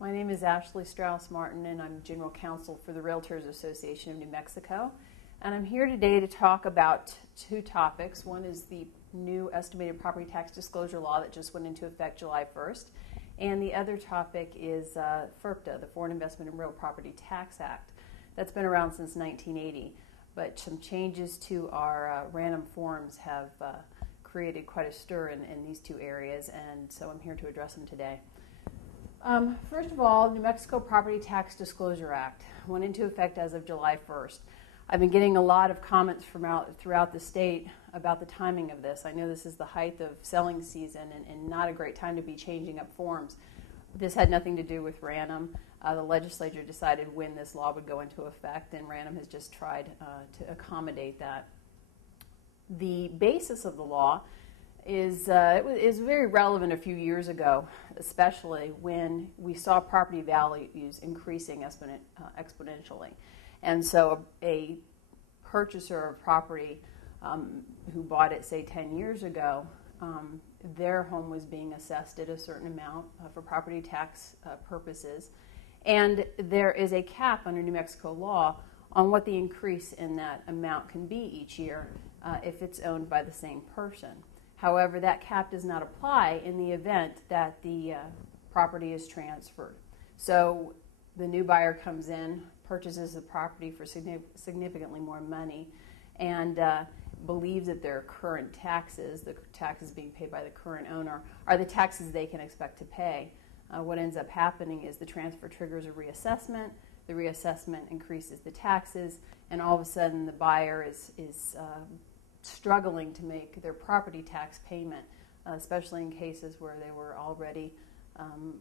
My name is Ashley Strauss-Martin, and I'm General Counsel for the Realtors Association of New Mexico. And I'm here today to talk about two topics. One is the new estimated property tax disclosure law that just went into effect July 1st. And the other topic is FIRPTA, the Foreign Investment in Real Property Tax Act. That's been around since 1980. But some changes to our RANM forms have created quite a stir in these two areas, and so I'm here to address them today. First of all, New Mexico Property Tax Disclosure Act went into effect as of July 1st. I've been getting a lot of comments from throughout the state about the timing of this. I know this is the height of selling season and not a great time to be changing up forms. This had nothing to do with RANM. The legislature decided when this law would go into effect, and RANM has just tried to accommodate that. The basis of the law is very relevant a few years ago, especially when we saw property values increasing exponentially. And so a purchaser of property who bought it, say, 10 years ago, their home was being assessed at a certain amount for property tax purposes. And there is a cap under New Mexico law on what the increase in that amount can be each year if it's owned by the same person. However, that cap does not apply in the event that the property is transferred. So the new buyer comes in, purchases the property for significantly more money, and believes that their current taxes, the taxes being paid by the current owner, are the taxes they can expect to pay. What ends up happening is the transfer triggers a reassessment. The reassessment increases the taxes, and all of a sudden the buyer is struggling to make their property tax payment, especially in cases where they were already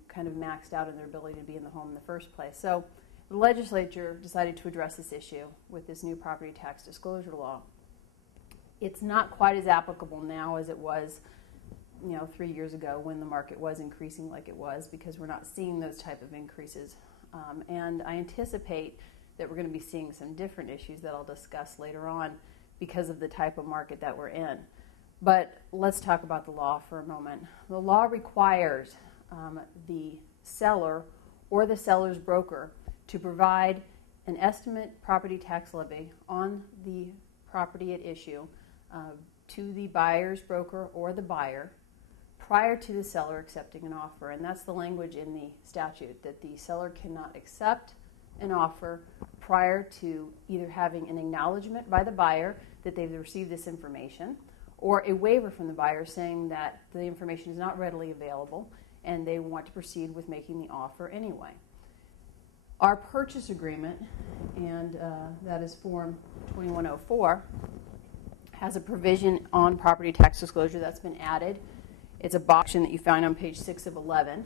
kind of maxed out in their ability to be in the home in the first place. So the legislature decided to address this issue with this new property tax disclosure law. It's not quite as applicable now as it was 3 years ago when the market was increasing like it was, because we're not seeing those type of increases. And I anticipate that we're going to be seeing some different issues that I'll discuss later on because of the type of market that we're in. But let's talk about the law for a moment. The law requires the seller or the seller's broker to provide an estimate property tax levy on the property at issue to the buyer's broker or the buyer prior to the seller accepting an offer. And that's the language in the statute, that the seller cannot accept an offer prior to either having an acknowledgement by the buyer that they've received this information, or a waiver from the buyer saying that the information is not readily available and they want to proceed with making the offer anyway. Our purchase agreement, and that is Form 2104, has a provision on property tax disclosure that's been added. It's a box that you find on page 6 of 11,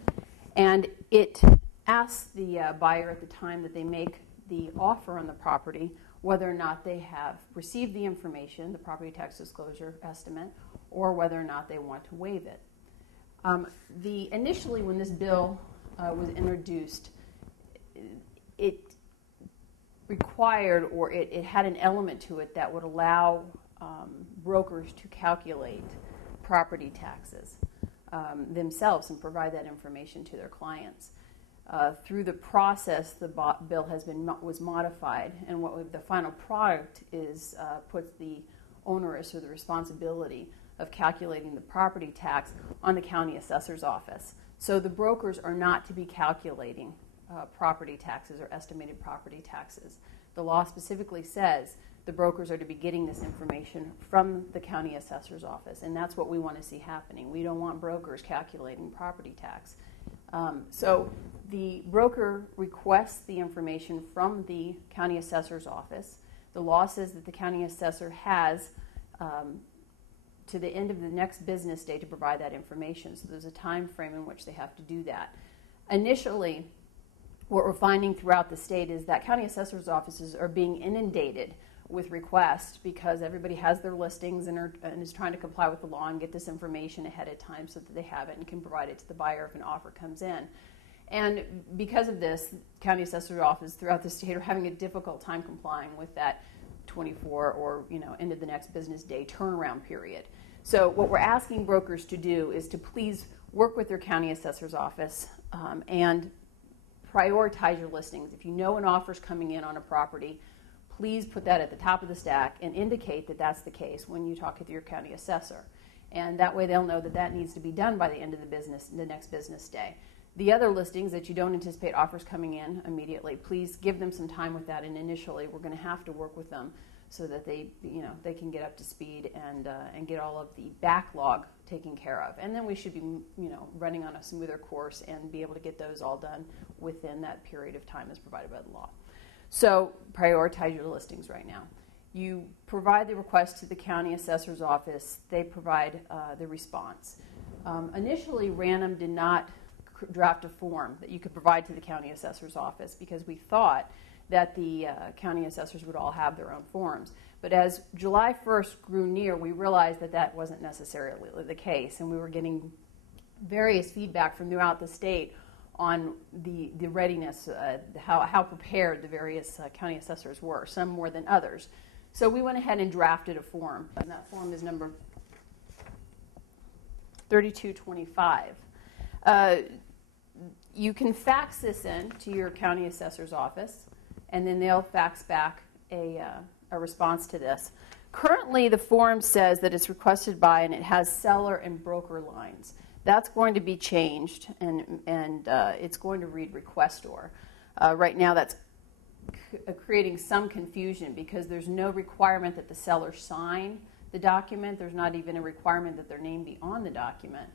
and it asks the buyer at the time that they make the offer on the property whether or not they have received the information, the property tax disclosure estimate, or whether or not they want to waive it. Initially, when this bill was introduced, it required, or it had an element to it that would allow brokers to calculate property taxes themselves and provide that information to their clients. Through the process, the bill was modified, and what the final product is puts the onerous or the responsibility of calculating the property tax on the county assessor's office. So the brokers are not to be calculating property taxes or estimated property taxes. The law specifically says the brokers are to be getting this information from the county assessor's office, and that's what we want to see happening. We don't want brokers calculating property tax. So the broker requests the information from the county assessor's office. The law says that the county assessor has to the end of the next business day to provide that information. So there's a time frame in which they have to do that. Initially, what we're finding throughout the state is that county assessor's offices are being inundated with requests because everybody has their listings and is trying to comply with the law and get this information ahead of time so that they have it and can provide it to the buyer if an offer comes in. And because of this, county assessor's offices throughout the state are having a difficult time complying with that 24 or end of the next business day turnaround period. So what we're asking brokers to do is to please work with their county assessor's office and prioritize your listings. If you know an offer's coming in on a property, please put that at the top of the stack and indicate that that's the case when you talk with your county assessor. And that way they'll know that that needs to be done by the end of the next business day. The other listings that you don't anticipate offers coming in immediately, please give them some time with that. And initially, we're going to have to work with them so that they can get up to speed and get all of the backlog taken care of. And then we should be running on a smoother course and be able to get those all done within that period of time as provided by the law. So prioritize your listings right now. You provide the request to the county assessor's office. They provide the response. Initially, RANM did not draft a form that you could provide to the county assessor's office because we thought that the county assessors would all have their own forms. But as July 1st grew near, we realized that that wasn't necessarily the case, and we were getting various feedback from throughout the state on the readiness, how prepared the various county assessors were, some more than others. So we went ahead and drafted a form, and that form is number 3225. You can fax this in to your county assessor's office, and then they'll fax back a response to this. Currently, the form says that it's requested by, and it has seller and broker lines. That's going to be changed, and it's going to read requestor. Right now, that's creating some confusion because there's no requirement that the seller sign the document. There's not even a requirement that their name be on the document.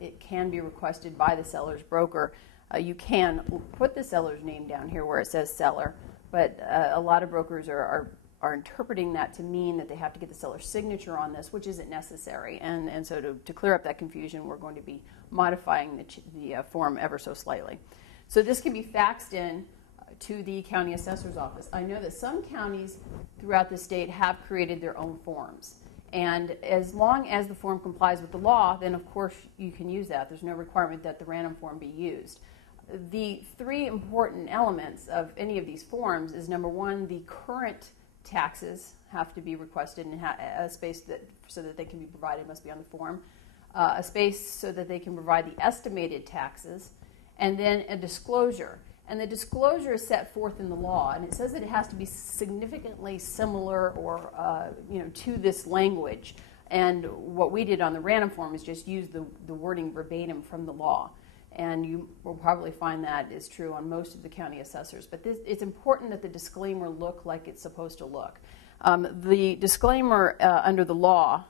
It can be requested by the seller's broker. You can put the seller's name down here where it says seller, but a lot of brokers are interpreting that to mean that they have to get the seller's signature on this, which isn't necessary. And so to clear up that confusion, we're going to be modifying the form ever so slightly. So this can be faxed in to the county assessor's office. I know that some counties throughout the state have created their own forms. And as long as the form complies with the law, then of course you can use that. There's no requirement that the RANM form be used. The three important elements of any of these forms is, number one, the current taxes have to be requested, and a space so that they can be provided must be on the form, a space so that they can provide the estimated taxes, and then a disclosure. And the disclosure is set forth in the law, and it says that it has to be significantly similar or to this language. And what we did on the RANM form is just use the wording verbatim from the law. And you will probably find that is true on most of the county assessors. But it's important that the disclaimer look like it's supposed to look. The disclaimer under the law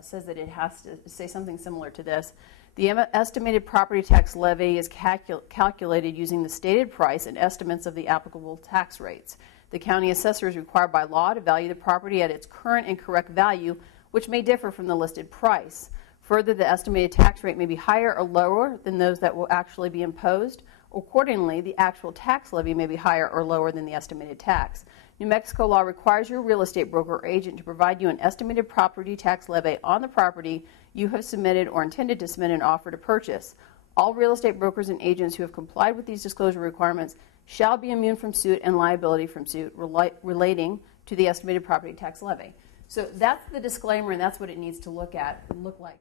says that it has to say something similar to this. The estimated property tax levy is calculated using the stated price and estimates of the applicable tax rates. The county assessor is required by law to value the property at its current and correct value, which may differ from the listed price. Further, the estimated tax rate may be higher or lower than those that will actually be imposed. Accordingly, the actual tax levy may be higher or lower than the estimated tax. New Mexico law requires your real estate broker or agent to provide you an estimated property tax levy on the property you have submitted or intended to submit an offer to purchase. All real estate brokers and agents who have complied with these disclosure requirements shall be immune from suit and liability from suit relating to the estimated property tax levy. So that's the disclaimer, and that's what it needs to look like.